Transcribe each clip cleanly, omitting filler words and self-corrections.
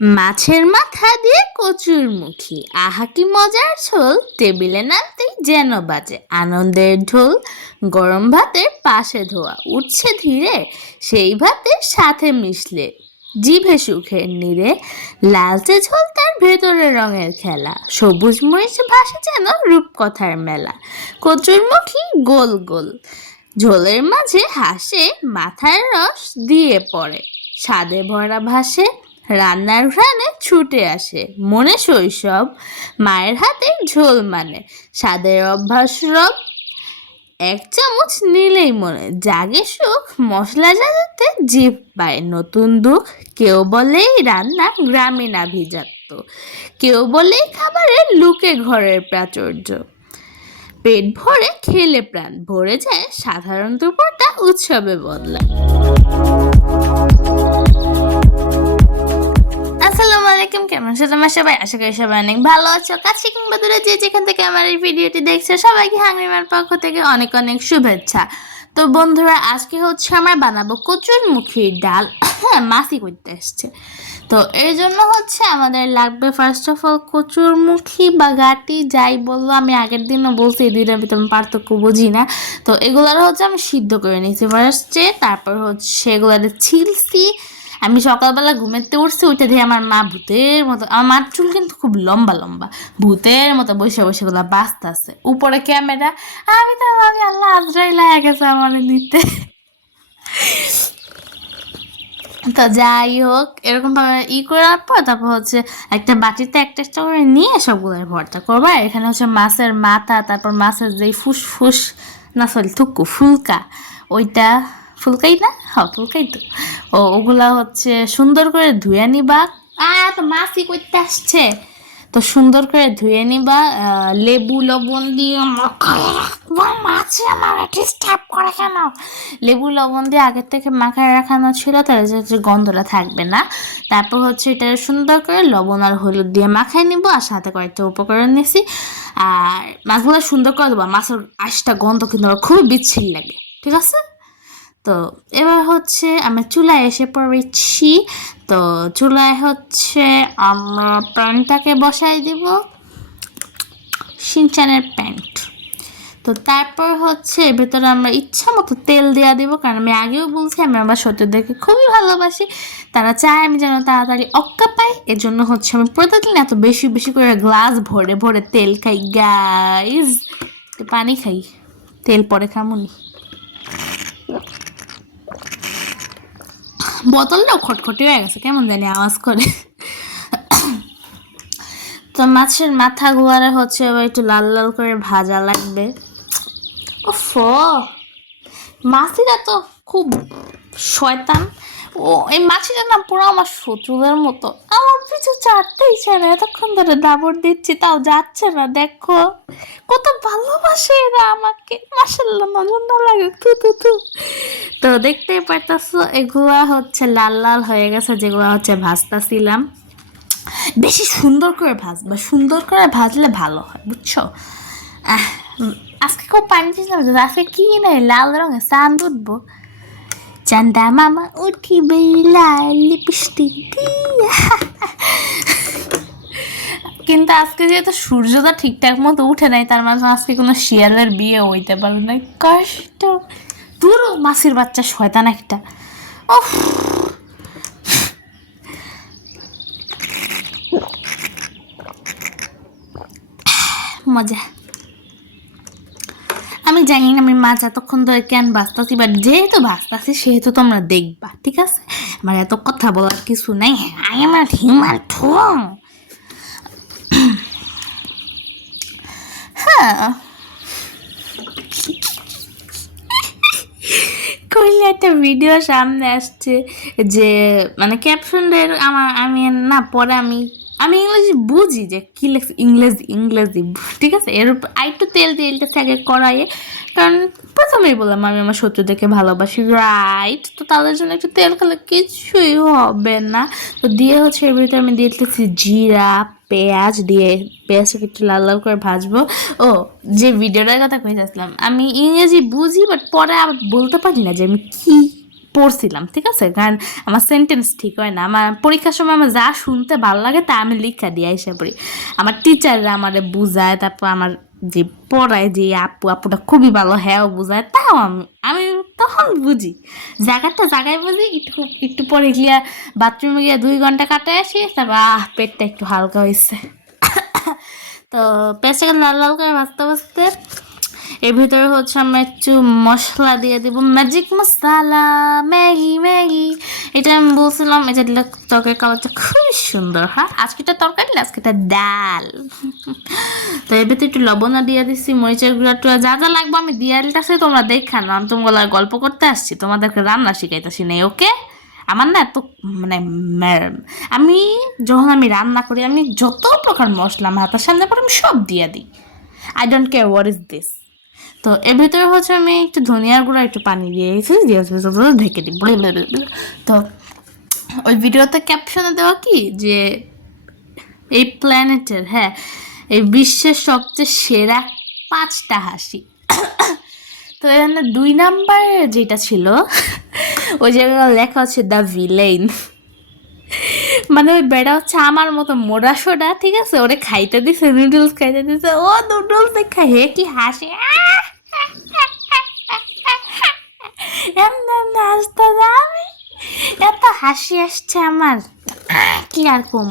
মাছের মাথা দিয়ে কচুর মুখী, আহা কি মজার ঝোল, টেবিলে নামতেই যেন বাজে আনন্দের ঢোল। গরম ভাতের পাশে ধোয়া উঠছে ধীরে, সেই ভাতের সাথে মিশলে জিভে সুখের নীড়ে। লালচে ঝোল তার ভেতরে রঙের খেলা, সবুজ মরিচ ভাসে যেন রূপকথার মেলা। কচুর মুখী গোল গোল, ঝোলের মাঝে হাসে, মাথার রস দিয়ে পড়ে, স্বাদে ভরা ভাসে। রান্নার ঘ্রাণে ছুটে আসে মনে শৈশব, মায়ের হাতে ঝোল মানে স্বাদের অভ্যাস রব। এক চামচ নিলেই মনে জাগে সুখ, মশলা জাগাতে জিভ পায় নতুন দুঃখ। কেউ বলে রান্না গ্রামীণ আভিজাত্য, কেউ বলে খাবারে লুকে ঘরের প্রাচুর্য। পেট ভরে খেলে প্রাণ ভরে যায়, সাধারণ দুপুরটা উৎসবে বদলায়। আসসালামু আলাইকুম, কেমন আছো তোমার সবাই? আশা করি সবাই অনেক ভালো আছো। কাছে কিংবা দূরে যে যেখান থেকে আমার এই ভিডিওটি দেখছো, সবাইকে হাংরিমার পক্ষ থেকে অনেক অনেক শুভেচ্ছা। তো বন্ধুরা, আজকে হচ্ছে আমরা বানাবো কচুর মুখির ডাল। মাসি করতে এসছে, তো এর জন্য হচ্ছে আমাদের লাগবে ফার্স্ট অফ অল কচুর মুখী বা গাটি, যাই বললো। আমি আগের দিনও বলছি এই দুইটার ভিতরে পার্থক্য বুঝি না। তো এগুলারও হচ্ছে আমি সিদ্ধ করে নিয়েছি ফার্স্টে, তারপর হচ্ছে এগুলার ছিলছি। আমি সকালবেলা ঘুমেতে উঠছি, উঠে দিয়ে আমার মা ভূতের মতো, আমার মার চুল কিন্তু খুব লম্বা লম্বা, ভূতের মতো বসে বসে গুলা বাঁচতেছে, উপরে ক্যামেরা। আমি তো ভাবি আল্লাহ আজরাইল আয়া গেছে আমার নিতে। তো যাই হোক, এরকম ভাবে করার পর তারপর হচ্ছে একটা বাটিতে একটা একটা করে নিয়ে সবগুলো ভর্তা করবা। এখানে হচ্ছে মাছের মাথা, তারপর মাছের যেই ফুসফুস, না সরি থুকু, ফুলকা, ওইটা ফুলকাই না, হ্যাঁ ফুলকাই তো। ওগুলা হচ্ছে সুন্দর করে ধুয়ে নিবা। তো মাছই করতে আসছে, তো সুন্দর করে ধুয়ে নিবা, লেবু লবণ দিয়ে মাছে আমার ডিস্টার্ব করে কেন। লেবু লবণ দিয়ে আগের থেকে মাখায় রাখানো ছিল, তাহলে যে গন্ধটা থাকবে না। তারপর হচ্ছে এটা সুন্দর করে লবণ আর হলুদ দিয়ে মাখাই নিব, আর সাথে কয়েকটা উপকরণ নিছি। আর মাছগুলো সুন্দর করে দেবো, মাছের আশটা গন্ধ কিন্তু আমার খুবই বিচ্ছিরি লাগে, ঠিক আছে? তো এবার হচ্ছে আমরা চুলায় এসে পড়েছি। তো চুলায় হচ্ছে আমরা প্যানটাকে বসাই দিব, সিনচানের প্যান্ট। তো তারপর হচ্ছে এর ভেতরে আমরা ইচ্ছা মতো তেল দেওয়া দিব, কারণ আমি আগেও বলছি আমি আমার সত্যদেরকে খুবই ভালোবাসি, তারা চায় আমি যেন তাড়াতাড়ি অক্কা পাই। এর জন্য হচ্ছে আমি প্রতিদিন এত বেশি বেশি করে গ্লাস ভরে ভরে তেল খাই গাইজ। পানি খাই, তেল পরে খামুনি। বোতলটাও খটখটি হয়ে গেছে, কেমন জানি আওয়াজ করে। তো মাছের মাথাগুলো হচ্ছে এবার একটু লাল লাল করে ভাজা লাগবে। ওফ, মাছিরা তো খুব শয়তান। এই মাছিটা না পুরো আমার শত্রুদের মতো, আমার পিছু চারটেই ছেড়ে এতক্ষণ ধরে দাবড় দিচ্ছি, তাও যাচ্ছে না। দেখো কত ভালোবাসে এরা আমাকে, মাশাআল্লাহ, নজর না লাগে। তো দেখতেই পারতাছো এগুলা হচ্ছে লাল লাল হয়ে গেছে, যেগুলো হচ্ছে ভাজতাছিলাম। বেশি সুন্দর করে ভাজবা, সুন্দর করে ভাজলে ভালো হয়, বুঝছো? আজকে খুব পানি দিয়েছিলাম, আজকে কি নাই লাল রঙের চাঁদ উঠবো, চান্দা মামা উঠিবে লাল লিপস্টিক দিয়া। কিন্তু আজকে যেহেতু সূর্যটা ঠিকঠাক মতো উঠে নাই, তার মাঝে আজকে কোনো শিয়ালের বিয়ে হইতে পারবে না, কষ্ট। দূর মাসির বাচ্চা, শয়তান একটা। ওহ, মজা। আমি জানি না আমি মাছ এতক্ষণ ধরে কেন বাঁচতেছি, বাট যেহেতু বাঁচতেছি সেহেতু তোমরা দেখবা, ঠিক আছে? আমার এত কথা বলার কিছু নাই। আই এম নট হিউম্যান ঠোং। হ্যাঁ, কইলে একটা ভিডিও সামনে আসছে, যে মানে ক্যাপশনের আমি না পরে আমি ইংরেজি বুঝি যে কী লেখছে, ইংরেজি ঠিক আছে। এর উপর আরেকটু তেল দিয়ে এলটা থাকে কড়াইয়ে, কারণ প্রথমেই বললাম আমি আমার শত্রুদেরকে ভালোবাসি, রাইট? তো তাদের জন্য একটু তেল খেলে কিছুই হবে না। তো দিয়ে হচ্ছে এর ভিতরে আমি দিয়ে দিতেছি জিরা, পেঁয়াজ দিয়ে পেঁয়াজটাকে একটু লাল লাল করে ভাজবো। ও, যে ভিডিওটার কথা কইতেছিলাম, আমি ইংরেজি বুঝি, বাট পরে আবার বলতে পারি না যে আমি কি পড়ছিলাম, ঠিক আছে? কারণ আমার সেন্টেন্স ঠিক হয় না, আমার পরীক্ষার সময় আমার যা শুনতে ভালো লাগে তা আমি লিখা দিয়ে এসে পড়ি। আমার টিচাররা আমারে বুঝায়, তারপর আমার যে পড়ায় যে আপুটা খুবই ভালো, হ্যাঁও বুঝায়, তাও আমি তখন বুঝি, জায়গায় বুঝি। একটু একটু পরে গিয়া বাথরুমে গিয়া 2 ঘন্টা কাটায় আসি, তারপর পেটটা একটু হালকা হয়েছে। তো পেঁয়াজটাকে লাল লাল করে ভাজতে ভাজতে এর ভিতরে হচ্ছে আমরা একটু মশলা দিয়ে দেব, ম্যাজিক মশলা, ম্যাগি। এটা আমি বলছিলাম, এটা দিলে তরকারি কালারটা খুবই সুন্দর। হ্যাঁ, আজকেটা তরকারি না, আজকেটা ডাল। তো এর ভিতরে একটু লবণ দিয়ে দিচ্ছি, মরিচের গুঁড়া যা যা লাগবে আমি দিয়ে দিতেছি, তোমরা দেখা না, আমি তোমার গল্প করতে আসছি, তোমাদেরকে রান্না শিখাইতেছি না, ওকে? আমার না এত মানে আমি যখন আমি রান্না করি, আমি যত প্রকার মশলা আমার হাতের সামনে পড়ে আমি সব দিয়ে দিই। I don't care what is this. তো এর ভিতরে হচ্ছে আমি একটু ধনিয়ার গুঁড়া, একটু পানি দিয়েছি, ঢেকে দিই। তো ওই ভিডিওতে ক্যাপশনে দেওয়া কি যে এই প্ল্যানেটের, হ্যাঁ, এই বিশ্বের সবচেয়ে সেরা 5টা হাসি। তো এখানে 2 নাম্বার যেটা ছিল ওই জায়গায় লেখা হচ্ছে দ্য ভিলেন। মানে ওই বেড়া হচ্ছে আমার মতো মোড়া সোডা, ঠিক আছে? ওরে খাইতে দিছে, নুডলস খাইতে দিছে, ও নুডলস দেখা হে কি হাসে, হাসতে আমি, এত হাসি আসছে আমার, কি আর কম।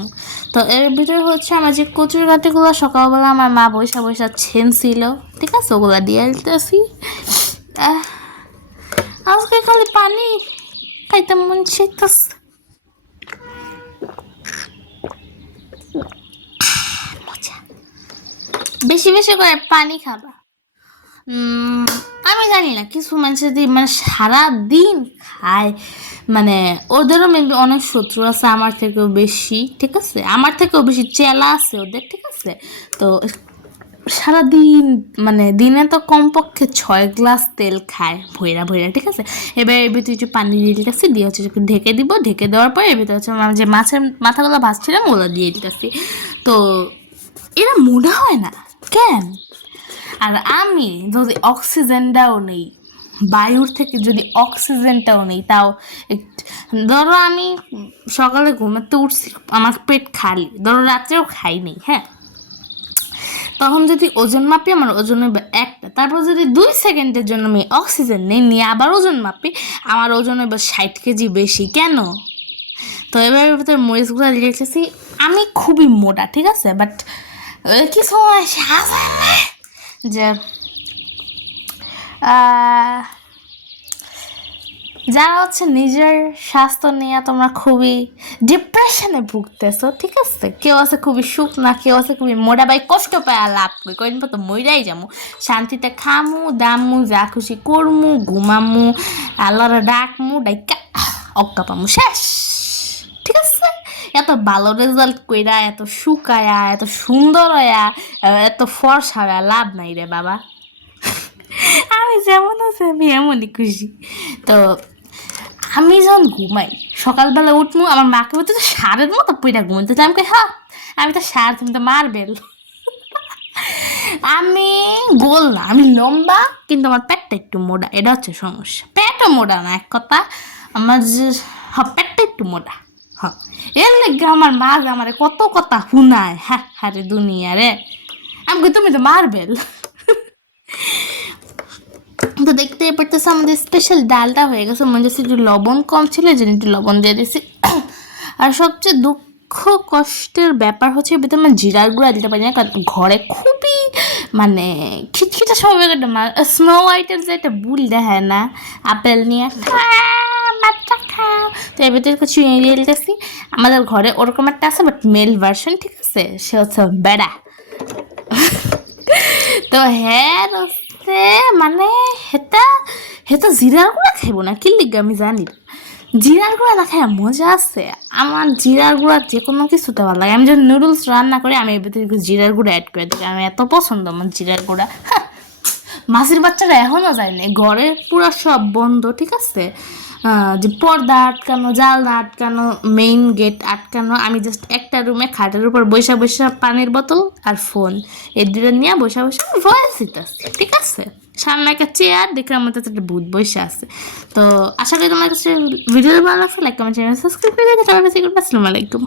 তো এর ভিতরে হচ্ছে আমার যে কচুর গাঁটিগুলো সকালবেলা আমার মা বৈশা ছেনছিল, ঠিক আছে, ওগুলা দিয়ে দিতেছি। আজকে খালি পানি খাইতে মন চাইতেছে। বেশি বেশি করে পানি খাবা। আমি জানি না, কিছু মানুষ যদি মানে সারাদিন খায়, মানে ওদেরও মেবি অনেক শত্রু আছে আমার থেকেও বেশি, ঠিক আছে? আমার থেকেও বেশি চেলা আছে ওদের, ঠিক আছে? তো সারাদিন মানে দিনে তো কমপক্ষে 6 গ্লাস তেল খায় ভৈরা, ঠিক আছে? এবার এর ভিতরে একটু পানি দিয়ে দিতেছি, দিয়ে হচ্ছে ঢেকে দিব। ঢেকে দেওয়ার পর এর ভিতরে হচ্ছে আমি যে মাছের মাথাগুলো ভাজছিলাম ওগুলো দিয়ে দিতেছি। তো এরা মোটা হয় না কেন? আর আমি যদি অক্সিজেনটাও নেই, বায়ুর থেকে যদি অক্সিজেনটাও নেই, তাও ধরো আমি সকালে ঘুমাতে উঠছি, আমার পেট খালি, ধরো রাত্রেও খাই নেই, হ্যাঁ, তখন যদি ওজন মাপি আমার ওজন হবে 1টা, তারপর যদি 2 সেকেন্ডের জন্য আমি অক্সিজেন নিয়ে আবার ওজন মাপি, আমার ওজন হবে 60 কেজি বেশি। কেন? তো এবার ভিতরে মরিচগুলো লিখেছি, আমি খুবই মোটা, ঠিক আছে? বাট কি সময় যে যারা হচ্ছে নিজের স্বাস্থ্য নিয়ে তোমরা খুবই ডিপ্রেশনে ভুগতেছো, ঠিক আছে? কেউ আছে খুবই সুখ না, কেউ আছে খুবই মোটা, বাই কষ্ট পায় লাভ করি, কদিন পর তো মইরাই যামু, শান্তিতে খামু দামু, যা খুশি করমু, ঘুমামু, আল্লাহরে ডাকমু, ডাইকা অক্কা পামু, শেষ, ঠিক আছে? এত ভালো রেজাল্ট কইরা, এত শুকায়া, এত সুন্দর হয়া, এত ফর্সা হয়া লাভ নাই রে বাবা। আমি যেমন আছে আমি এমনই খুশি। তো আমি যখন ঘুমাই, সকালবেলা উঠবো, আমার মাকে বলতে তো সারের মতো পইরা ঘুমাতে, আমি হ্যাঁ আমি তো সার, তুমি তো মারবেল। আমি গোল না, আমি লম্বা, কিন্তু আমার পেটটা একটু মোটা, এটা হচ্ছে সমস্যা। পেটও মোটা না, এক কথা, আমার যে পেটটা একটু মোটা। হ্যাঁ, এর লেগে আমার মা আমার কত কথা শুনায়, হ্যাঁ হারে দুনিয়া রে, আমি তুমি তো মারবেল। তো দেখতে পারতেছে আমাদের স্পেশাল ডালটা হয়ে গেছে, মনে হচ্ছে একটু লবণ কম ছিল, এই জন্য একটু লবণ দিয়ে দিয়েছি। আর সবচেয়ে দুঃখ কষ্টের ব্যাপার হচ্ছে ভিতরে আমার জিরার গুঁড়া দিতে পারি না, কারণ ঘরে খুবই মানে খিটখিটা স্বভাবের একটা স্নো হোয়াইটের যে একটা বুল দেখায় না, আপেল নিয়ে বাচ্চা খাও, তো এর ভিতরে কিছু দিয়ে দিতেছি। আমাদের ঘরে ওরকম একটা আছে, বাট মেল ভার্সন, ঠিক আছে? সে হচ্ছে বেড়া। তো হ্যাঁ মানে হেতা জিরার গুঁড়া খাইব না, কি লিগে আমি জানি, জিরার গুঁড়া না খাই মজা আছে। আমার জিরার গুঁড়া যে কোনো কিছুতে ভালো লাগে। আমি যদি নুডলস রান্না করি আমি এর ভিতরে জিরার গুঁড়া অ্যাড করে দিই, আমি এত পছন্দ আমার জিরার গুঁড়া। মাসির বাচ্চারা এখনও যায়নি, ঘরে পুরো সব বন্ধ, ঠিক আছে? যে পর্দা আটকানো, জালনা আটকানো, মেইন গেট আটকানো, আমি জাস্ট একটা রুমে খাটের উপর বৈশা পানির বোতল আর ফোন, এই দুটো নিয়ে বসে ভয়েস দিতেছি, ঠিক আছে? সামনে একটা চেয়ার দেখে আমার কাছে একটা ভূত বসে আছে। তো আশা করি তোমার কাছে ভিডিওটা ভালো লাগছে, লাইক কমেন্ট চ্যানেল সাবস্ক্রাইব করে দিতে। আসসালামু আলাইকুম।